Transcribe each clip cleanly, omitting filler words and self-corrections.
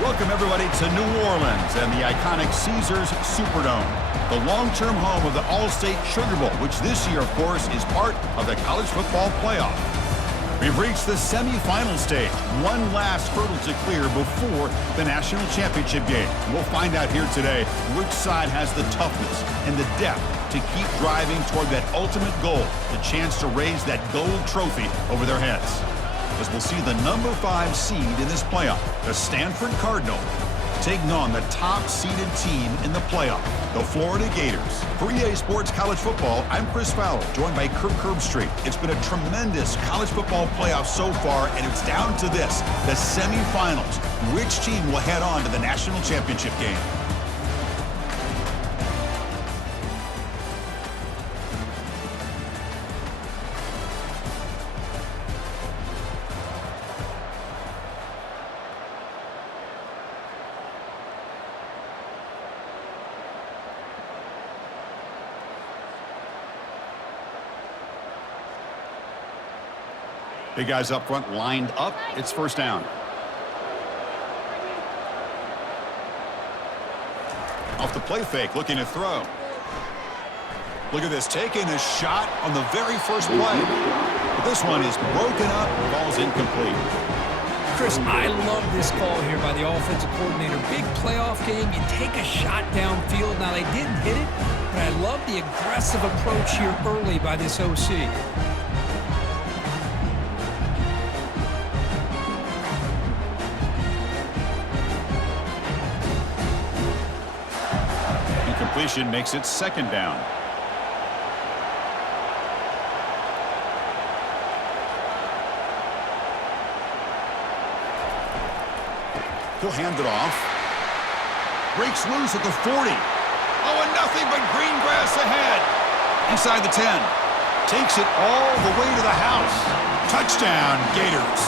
Welcome, everybody, to New Orleans and the iconic Caesars Superdome, the long-term home of the All-State Sugar Bowl, which this year, of course, is part of the college football playoff. We've reached the semifinal stage, one last hurdle to clear before the national championship game. We'll find out here today which side has the toughness and the depth to keep driving toward that ultimate goal, the chance to raise that gold trophy over their heads. As we'll see the number 5 seed in this playoff, the Stanford Cardinal, taking on the top-seeded team in the playoff, the Florida Gators. For EA Sports College Football, I'm Chris Fowler, joined by Kirk Herbstreit. It's been a tremendous college football playoff so far, and it's down to this, the semifinals. Which team will head on to the national championship game? Big guys up front lined up. It's first down. Off the play fake, looking to throw. Look at this, taking a shot on the very first play. But this one is broken up, ball's incomplete. Chris, I love this call here by the offensive coordinator. Big playoff game, you take a shot downfield. Now, they didn't hit it, but I love the aggressive approach here early by this OC. Completion makes it second down. He'll hand it off. Breaks loose at the 40. Oh, and nothing but green grass ahead. Inside the 10. Takes it all the way to the house. Touchdown, Gators.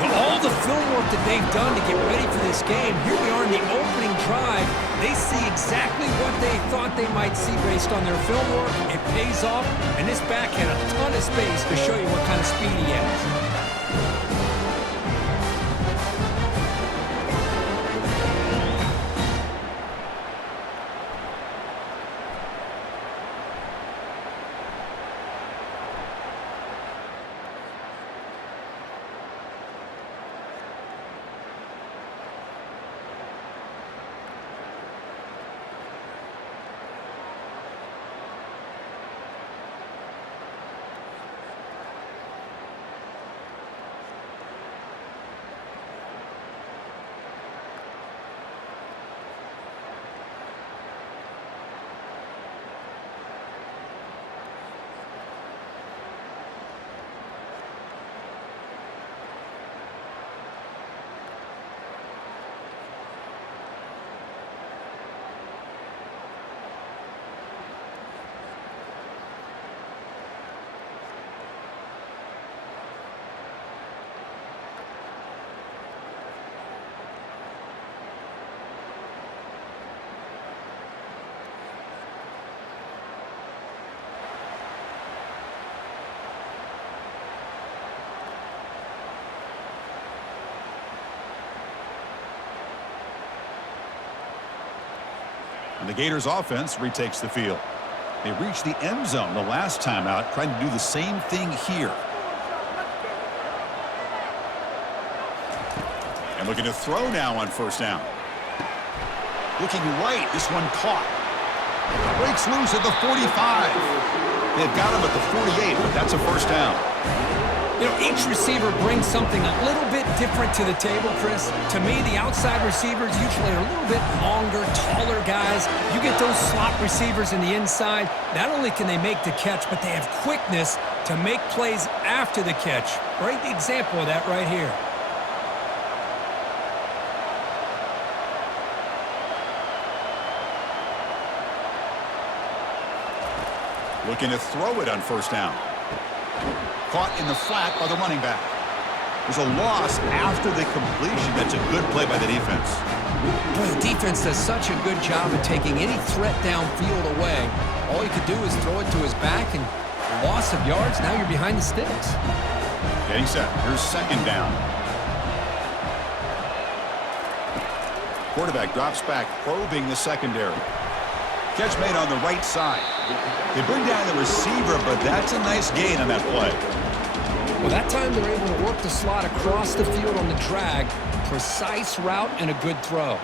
Well, all the film work that they've done to get ready for this game, here we are in the opening drive. They see exactly what they thought they might see based on their film work. It pays off, and this back had a ton of space to show you what kind of speed he has. And the Gators offense retakes the field. They reached the end zone the last time out, trying to do the same thing here. And looking to throw now on first down. Looking right, this one caught. Breaks loose at the 45. They've got him at the 48, but that's a first down. You know, each receiver brings something a little bit different to the table, Chris. To me, the outside receivers usually are a little bit longer, taller guys. You get those slot receivers in the inside, not only can they make the catch, but they have quickness to make plays after the catch. Great example of that right here. Looking to throw it on first down. Caught in the flat by the running back. There's a loss after the completion. That's a good play by the defense. Boy, the defense does such a good job of taking any threat downfield away. All you could do is throw it to his back, and loss of yards, now you're behind the sticks. Getting set. Here's second down. Quarterback drops back, probing the secondary. Catch made on the right side. They bring down the receiver, but that's a nice gain on that play. Well, that time they're able to work the slot across the field on the drag. Precise route and a good throw.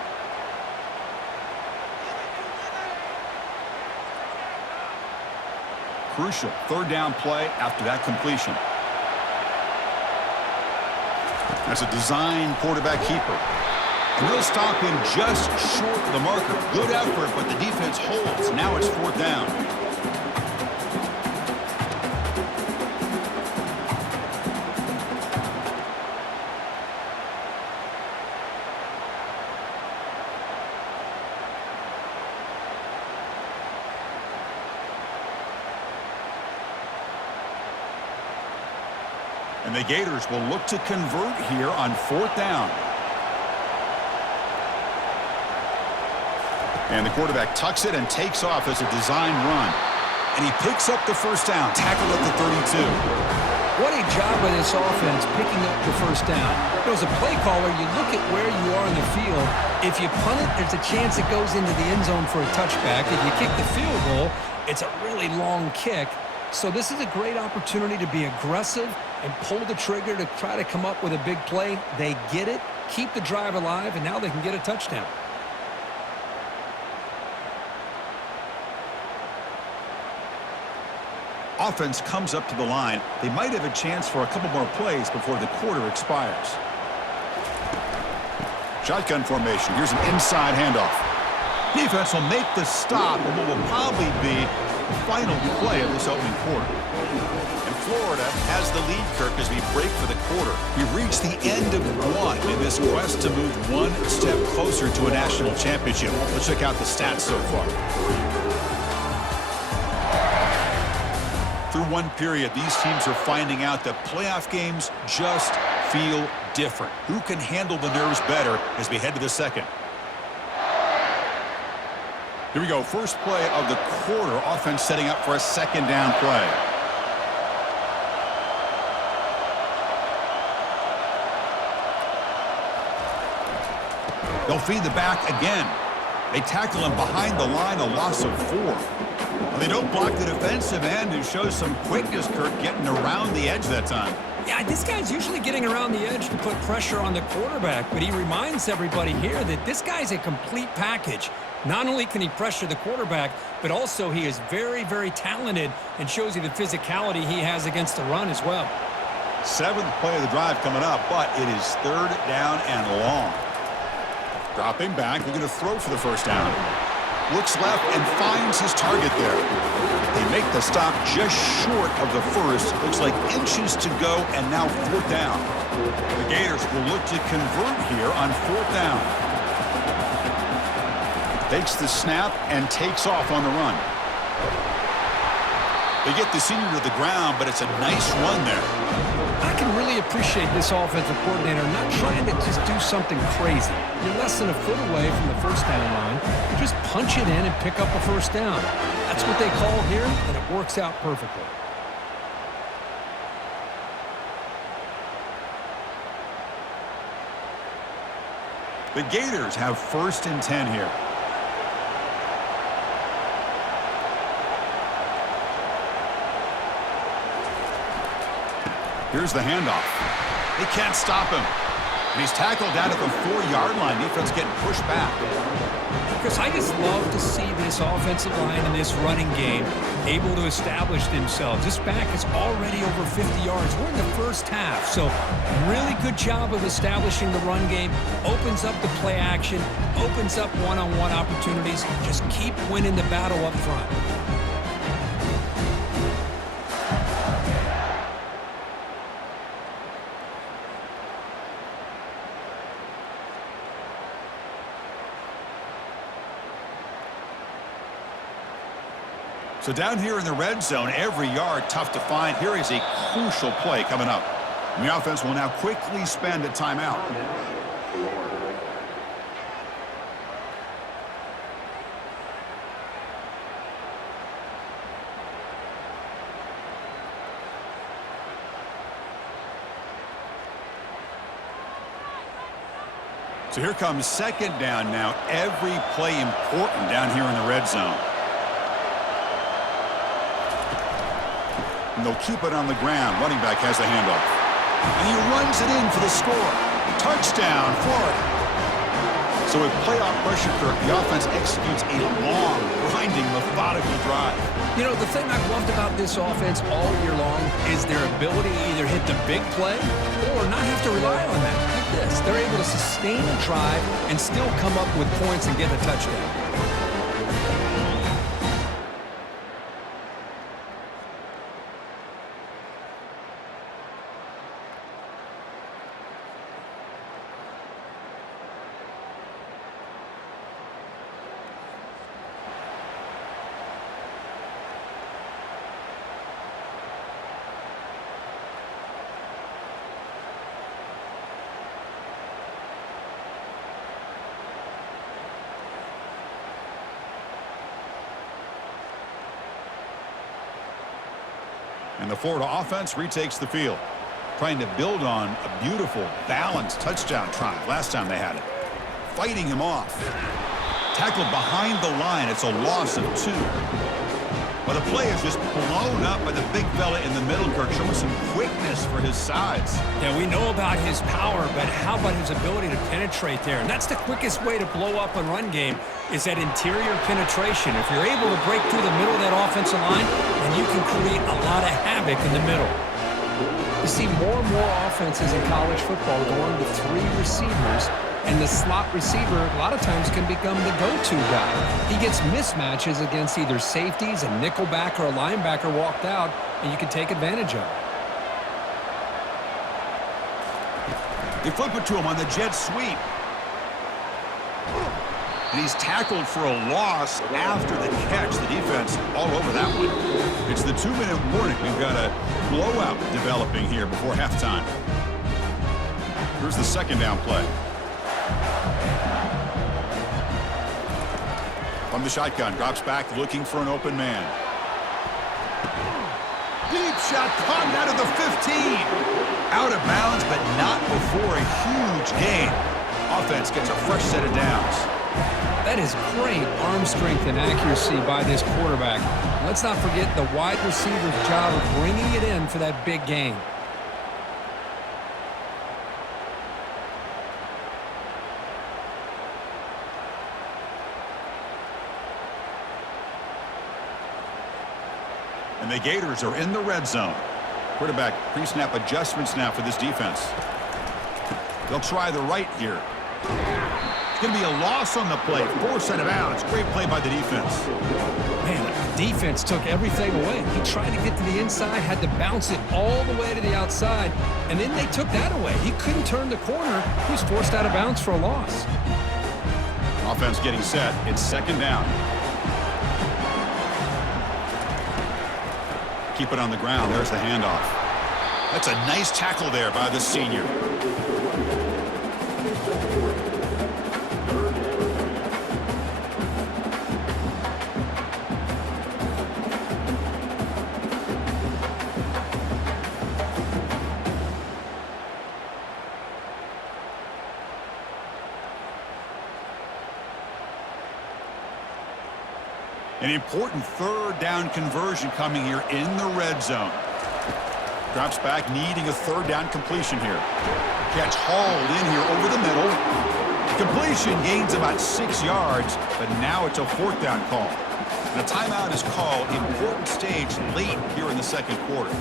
Crucial third down play after that completion. That's a design quarterback keeper. And they'll stop him just short of the marker. Good effort, but the defense holds. Now it's fourth down. And the Gators will look to convert here on fourth down. And the quarterback tucks it and takes off as a design run. And he picks up the first down, tackled at the 32. What a job by this offense picking up the first down. As a play caller, you look at where you are in the field. If you punt it, there's a chance it goes into the end zone for a touchback. If you kick the field goal, it's a really long kick. So this is a great opportunity to be aggressive and pull the trigger to try to come up with a big play. They get it, keep the drive alive, and now they can get a touchdown. Offense comes up to the line. They might have a chance for a couple more plays before the quarter expires. Shotgun formation. Here's an inside handoff. Defense will make the stop and what will probably be the final play of this opening quarter. And Florida has the lead, Kirk, as we break for the quarter. We've reached the end of one in this quest to move one step closer to a national championship. Let's check out the stats so far. Through one period, these teams are finding out that playoff games just feel different. Who can handle the nerves better as we head to the second? Here we go. First play of the quarter. Offense setting up for a second down play. They'll feed the back again. They tackle him behind the line, a loss of 4. They don't block the defensive end, who shows some quickness, Kirk, getting around the edge that time. Yeah, this guy's usually getting around the edge to put pressure on the quarterback, but he reminds everybody here that this guy's a complete package. Not only can he pressure the quarterback, but also he is very, very talented and shows you the physicality he has against the run as well. Seventh play of the drive coming up, but it is third down and long. Dropping back, looking to throw for the first down. Looks left and finds his target there. They make the stop just short of the first. Looks like inches to go, and now fourth down. The Gators will look to convert here on fourth down. Takes the snap and takes off on the run. They get the senior to the ground, but it's a nice run there. I can really appreciate this offensive coordinator not trying to just do something crazy. You're less than a foot away from the first down line. Just punch it in and pick up a first down. That's what they call here, and it works out perfectly. The Gators have first and 10 here. Here's the handoff. They can't stop him. And he's tackled down at the 4-yard line. Defense getting pushed back. Chris, I just love to see this offensive line and this running game able to establish themselves. This back is already over 50 yards. We're in the first half, so really good job of establishing the run game. Opens up the play action, opens up one-on-one opportunities. Just keep winning the battle up front. So down here in the red zone, every yard tough to find. Here is a crucial play coming up. And the offense will now quickly spend a timeout. So here comes second down now. Every play important down here in the red zone. And they'll keep it on the ground. Running back has the handoff. And he runs it in for the score. Touchdown, Florida. So with playoff pressure, Kirk, the offense executes a long, grinding, methodical drive. You know, the thing I've loved about this offense all year long is their ability to either hit the big play or not have to rely on that. Like this, they're able to sustain a drive and still come up with points and get a touchdown. And the Florida offense retakes the field, trying to build on a beautiful, balanced touchdown drive last time they had it. Fighting him off. Tackled behind the line. It's a loss of 2. But the play is just blown up by the big fella in the middle, Kirk, showing some quickness for his size. Yeah, we know about his power, but how about his ability to penetrate there? And that's the quickest way to blow up a run game is that interior penetration. If you're able to break through the middle of that offensive line, then you can create a lot of havoc in the middle. You see more and more offenses in college football going with 3 receivers, and the slot receiver a lot of times can become the go-to guy. He gets mismatches against either safeties, a nickelback, or a linebacker walked out, and you can take advantage of it. They flip it to him on the jet sweep. And he's tackled for a loss after the catch. The defense all over that one. It's the 2-minute warning. We've got a blowout developing here before halftime. Here's the second down play. From the shotgun, drops back looking for an open man. Deep shot caught out of the 15. Out of bounds, but not before a huge gain. Offense gets a fresh set of downs. That is great arm strength and accuracy by this quarterback. Let's not forget the wide receiver's job of bringing it in for that big gain. And the Gators are in the red zone. Quarterback pre-snap adjustments now for this defense. They'll try the right here. It's going to be a loss on the play. Forced out of bounds. Great play by the defense. Man, the defense took everything away. He tried to get to the inside, had to bounce it all the way to the outside, and then they took that away. He couldn't turn the corner. He was forced out of bounds for a loss. Offense getting set. It's second down. Keep it on the ground. There's the handoff. That's a nice tackle there by the senior. An important third down conversion coming here in the red zone. Drops back, needing a third down completion here. Catch hauled in here over the middle. Completion gains about 6 yards, but now it's a fourth down call. And a timeout is called. Important stage late here in the second quarter.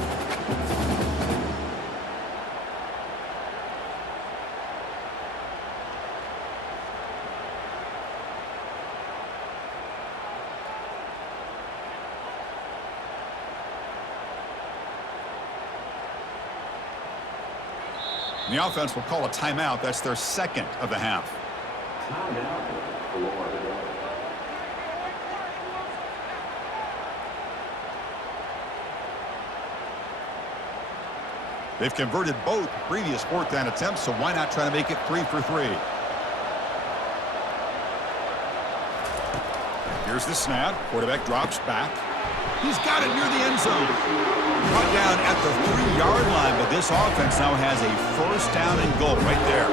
And the offense will call a timeout. That's their second of the half. They've converted both previous fourth down attempts, so why not try to make it 3 for 3? Here's the snap. Quarterback drops back. He's got it near the end zone. Brought down at the 3-yard line, but this offense now has a first down and goal right there.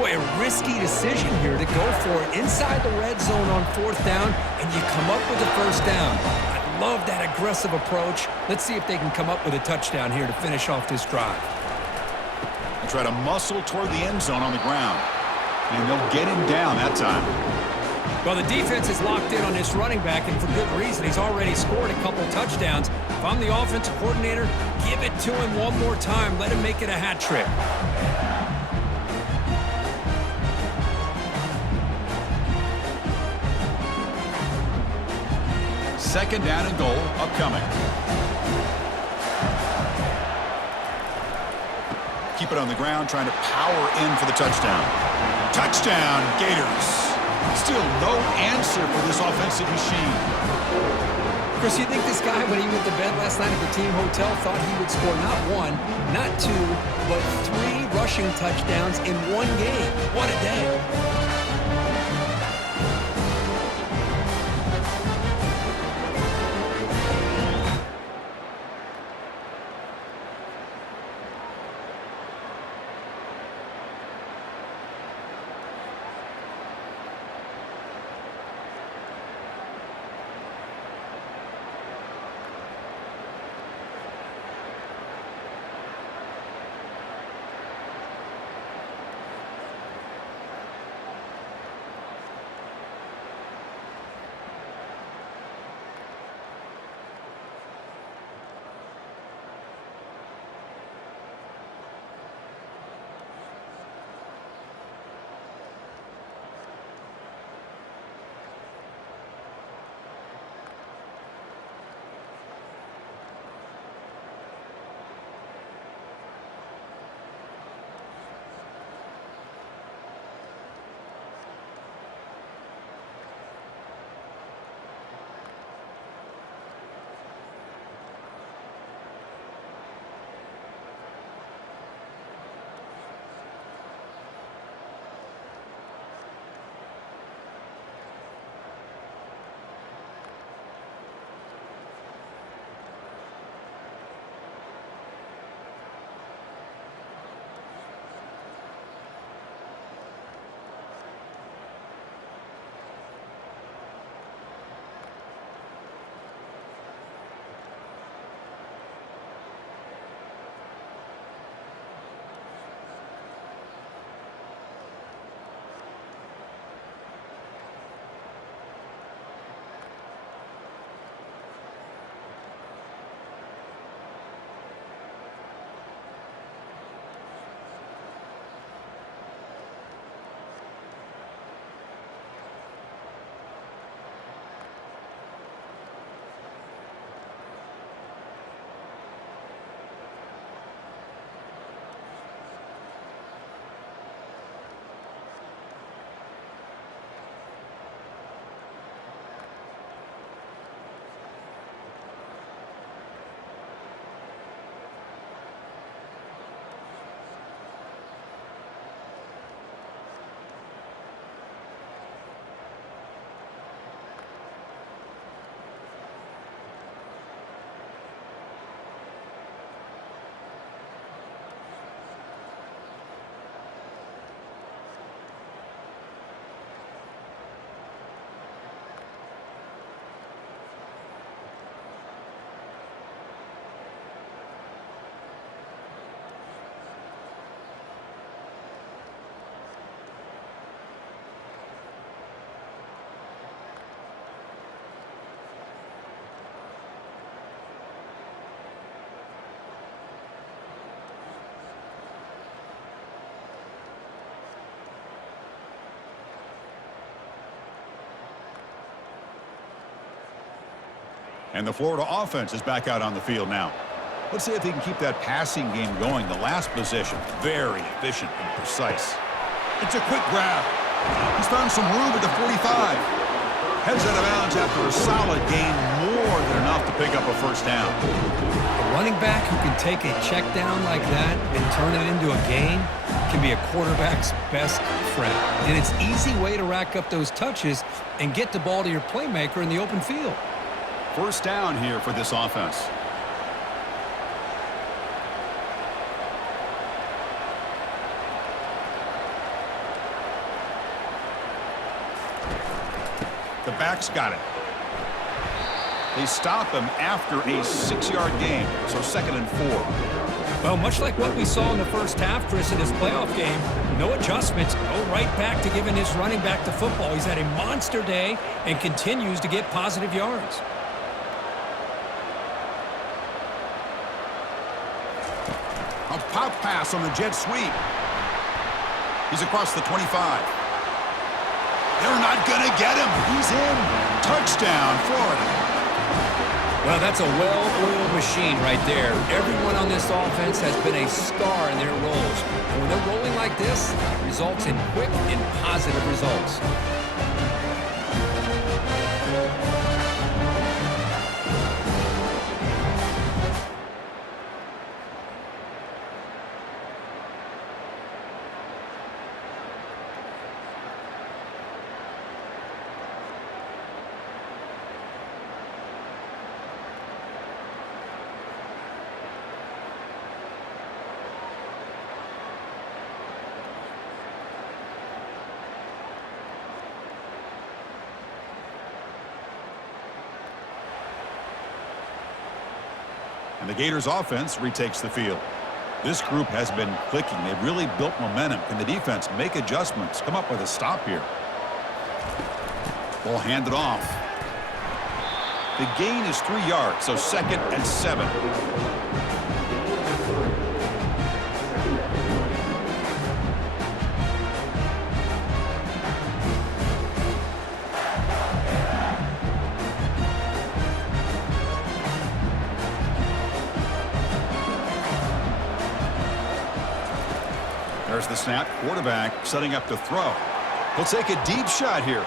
Boy, a risky decision here to go for it inside the red zone on 4th down, and you come up with a first down. I love that aggressive approach. Let's see if they can come up with a touchdown here to finish off this drive. They try to muscle toward the end zone on the ground, and they'll get him down that time. Well, the defense is locked in on this running back, and for good reason. He's already scored a couple touchdowns. If I'm the offensive coordinator, give it to him one more time. Let him make it a hat trick. Second down and goal upcoming. Keep it on the ground, trying to power in for the touchdown. Touchdown, Gators. Still no answer for this offensive machine. Chris, you think this guy, when he went to bed last night at the team hotel, thought he would score not 1, not 2, but 3 rushing touchdowns in one game? What a day. And the Florida offense is back out on the field now. Let's see if they can keep that passing game going. The last possession, very efficient and precise. It's a quick grab. He's found some room at the 45. Heads out of bounds after a solid gain, more than enough to pick up a first down. A running back who can take a check down like that and turn it into a gain can be a quarterback's best friend. And it's an easy way to rack up those touches and get the ball to your playmaker in the open field. First down here for this offense. quarterback's got it. They stop him after a 6-yard gain, so 2nd and 4. Well, much like what we saw in the first half, Chris, in his playoff game, no adjustments, go right back to giving his running back the football. He's had a monster day and continues to get positive yards. A pop pass on the jet sweep. He's across the 25. They're not going to get him. He's in. Touchdown, Florida. Well, that's a well-oiled machine right there. Everyone on this offense has been a star in their roles. And when they're rolling like this, it results in quick and positive results. And the Gators offense retakes the field. This group has been clicking. They've really built momentum. Can the defense make adjustments? Come up with a stop here. Ball handed off. The gain is 3 yards, so 2nd and 7. There's the snap. Quarterback setting up to throw. He'll take a deep shot here.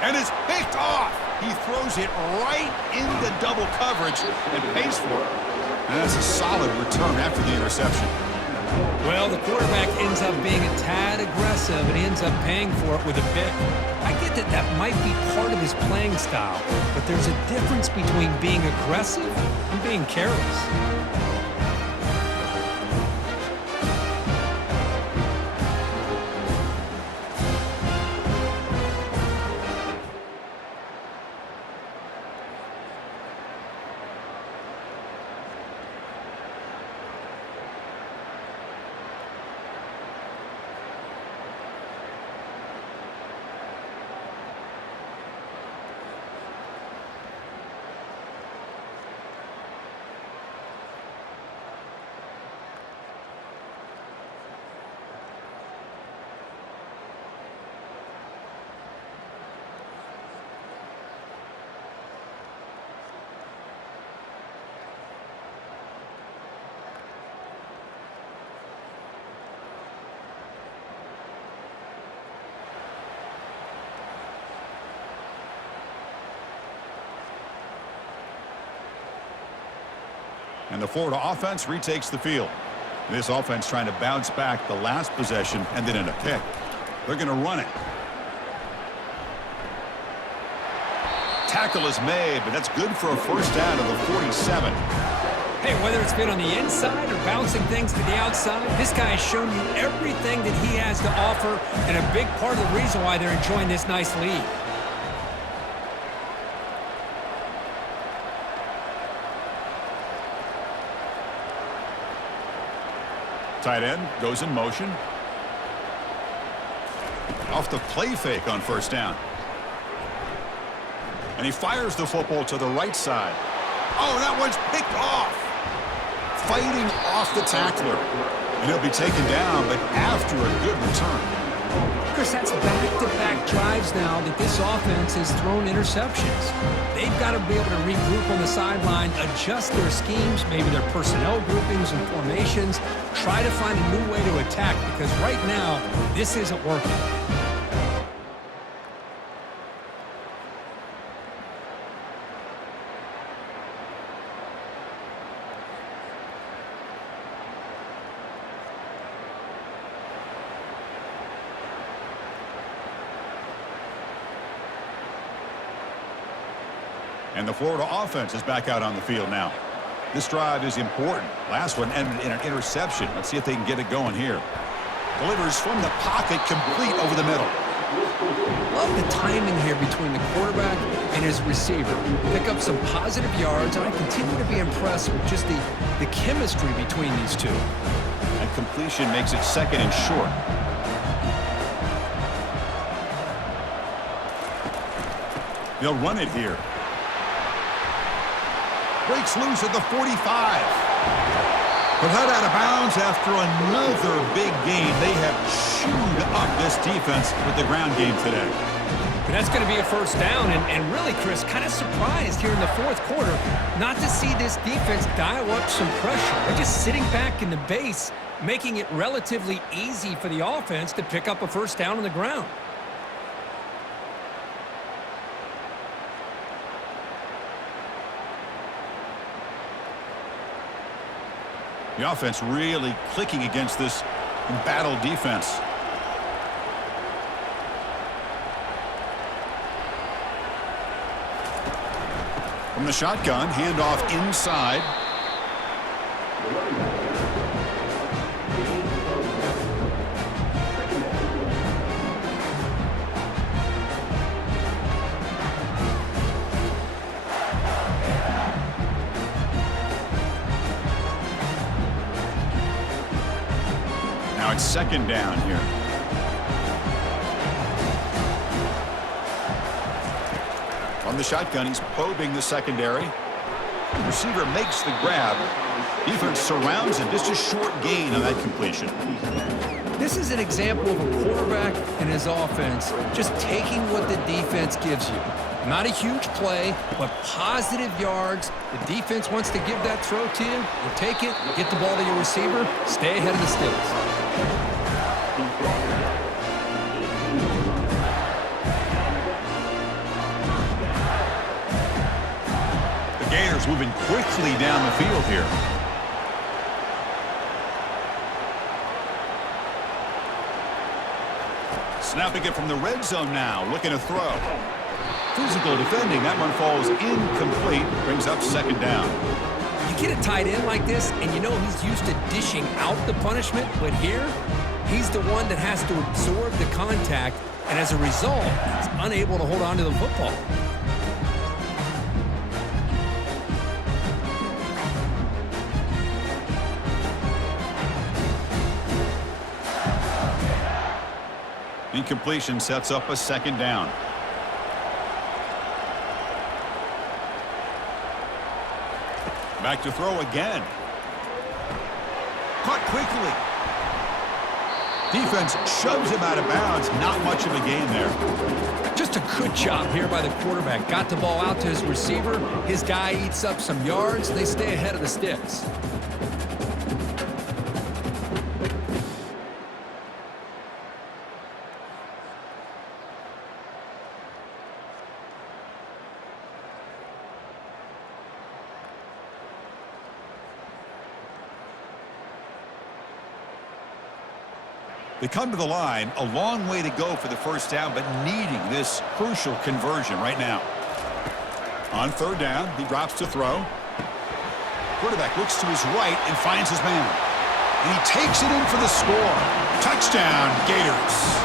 And it's picked off. He throws it right into double coverage and pays for it. And that's a solid return after the interception. Well, the quarterback ends up being a tad aggressive, and he ends up paying for it with a pick. I get that that might be part of his playing style, but there's a difference between being aggressive and being careless. And the Florida offense retakes the field. This offense trying to bounce back the last possession and then in a pick. They're going to run it. Tackle is made, but that's good for a first down to the 47. Hey, whether it's been on the inside or bouncing things to the outside, this guy has shown you everything that he has to offer, and a big part of the reason why they're enjoying this nice lead. Tight end goes in motion. Off the play fake on first down. And he fires the football to the right side. Oh, that one's picked off. Fighting off the tackler. And he'll be taken down, but after a good return. Chris, that's back-to-back drives now that this offense has thrown interceptions. They've got to be able to regroup on the sideline, adjust their schemes, maybe their personnel groupings and formations, try to find a new way to attack, because right now, this isn't working. And the Florida offense is back out on the field now. This drive is important. Last one ended in an interception. Let's see if they can get it going here. Delivers from the pocket, complete over the middle. Love the timing here between the quarterback and his receiver. Pick up some positive yards, and I continue to be impressed with just the chemistry between these two. And completion makes it second and short. They'll run it here. Breaks loose at the 45. But head out of bounds after another big gain. They have chewed up this defense with the ground game today. And that's going to be a first down. And really, Chris, kind of surprised here in the fourth quarter not to see this defense dial up some pressure. They're just sitting back in the base, making it relatively easy for the offense to pick up a first down on the ground. The offense really clicking against this embattled defense. From the shotgun, handoff inside. Now it's second down here. From the shotgun, he's probing the secondary. The receiver makes the grab. Defense surrounds him. Just a short gain on that completion. This is an example of a quarterback and his offense just taking what the defense gives you. Not a huge play, but positive yards. The defense wants to give that throw to you. You take it, get the ball to your receiver, stay ahead of the sticks. The Gators moving quickly down the field here. Snapping it from the red zone now, looking to throw. Physical defending, that one falls incomplete, brings up second down. You get a tight end like this, and you know he's used to dishing out the punishment, but here, he's the one that has to absorb the contact, and as a result, he's unable to hold on to the football. Incompletion sets up a second down. Back to throw again. Caught quickly. Defense shoves him out of bounds. Not much of a gain there. Just a good job here by the quarterback. Got the ball out to his receiver. His guy eats up some yards. They stay ahead of the sticks. They come to the line, a long way to go for the first down, but needing this crucial conversion right now. On third down, he drops to throw. Quarterback looks to his right and finds his man. And he takes it in for the score. Touchdown, Gators.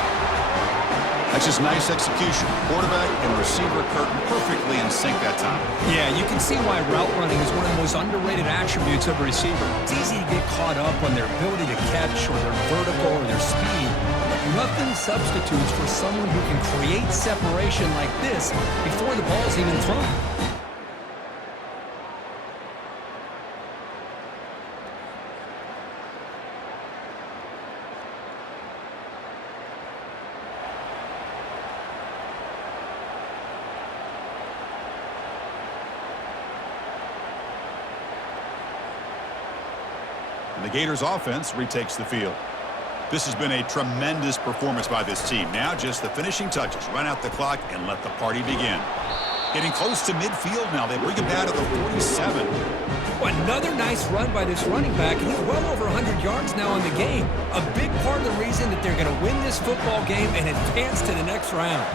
That's just nice execution. Quarterback and receiver curtain perfectly in sync that time. Yeah, you can see why route running is one of the most underrated attributes of a receiver. It's easy to get caught up on their ability to catch or their vertical or their speed. But nothing substitutes for someone who can create separation like this before the ball's even thrown. And the Gators offense retakes the field. This has been a tremendous performance by this team. Now just the finishing touches. Run out the clock and let the party begin. Getting close to midfield now. They bring it down to the 47. Another nice run by this running back. He's well over 100 yards now in the game. A big part of the reason that they're going to win this football game and advance to the next round.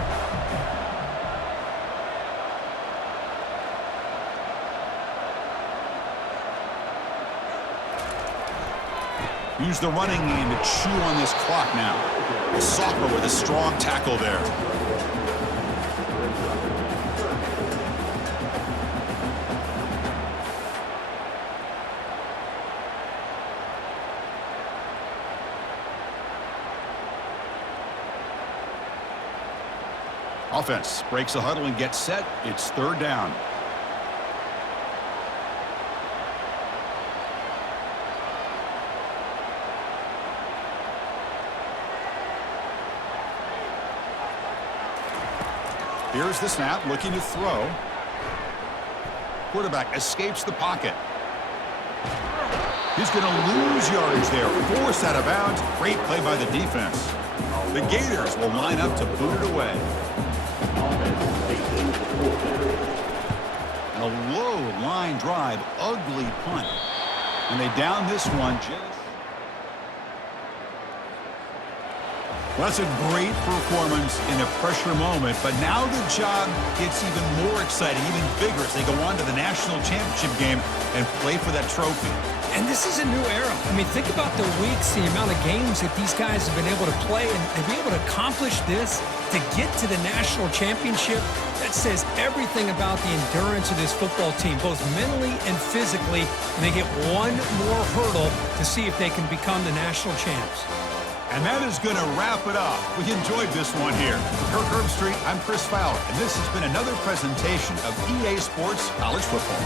Use the running game to chew on this clock now. Soccer with a strong tackle there. Offense breaks the huddle and gets set. It's third down. Here's the snap, looking to throw. Quarterback escapes the pocket. He's going to lose yardage there. Forced out of bounds. Great play by the defense. The Gators will line up to boot it away. And a low line drive, ugly punt. And they down this one just... Well, that's a great performance in a pressure moment, but now the job gets even more exciting, even bigger as they go on to the national championship game and play for that trophy. And this is a new era. I mean, think about the weeks, the amount of games that these guys have been able to play and be able to accomplish this, to get to the national championship. That says everything about the endurance of this football team, both mentally and physically, and they get one more hurdle to see if they can become the national champs. And that is going to wrap it up. We enjoyed this one here. For Kirk Herbstreit, I'm Chris Fowler, and this has been another presentation of EA Sports College Football.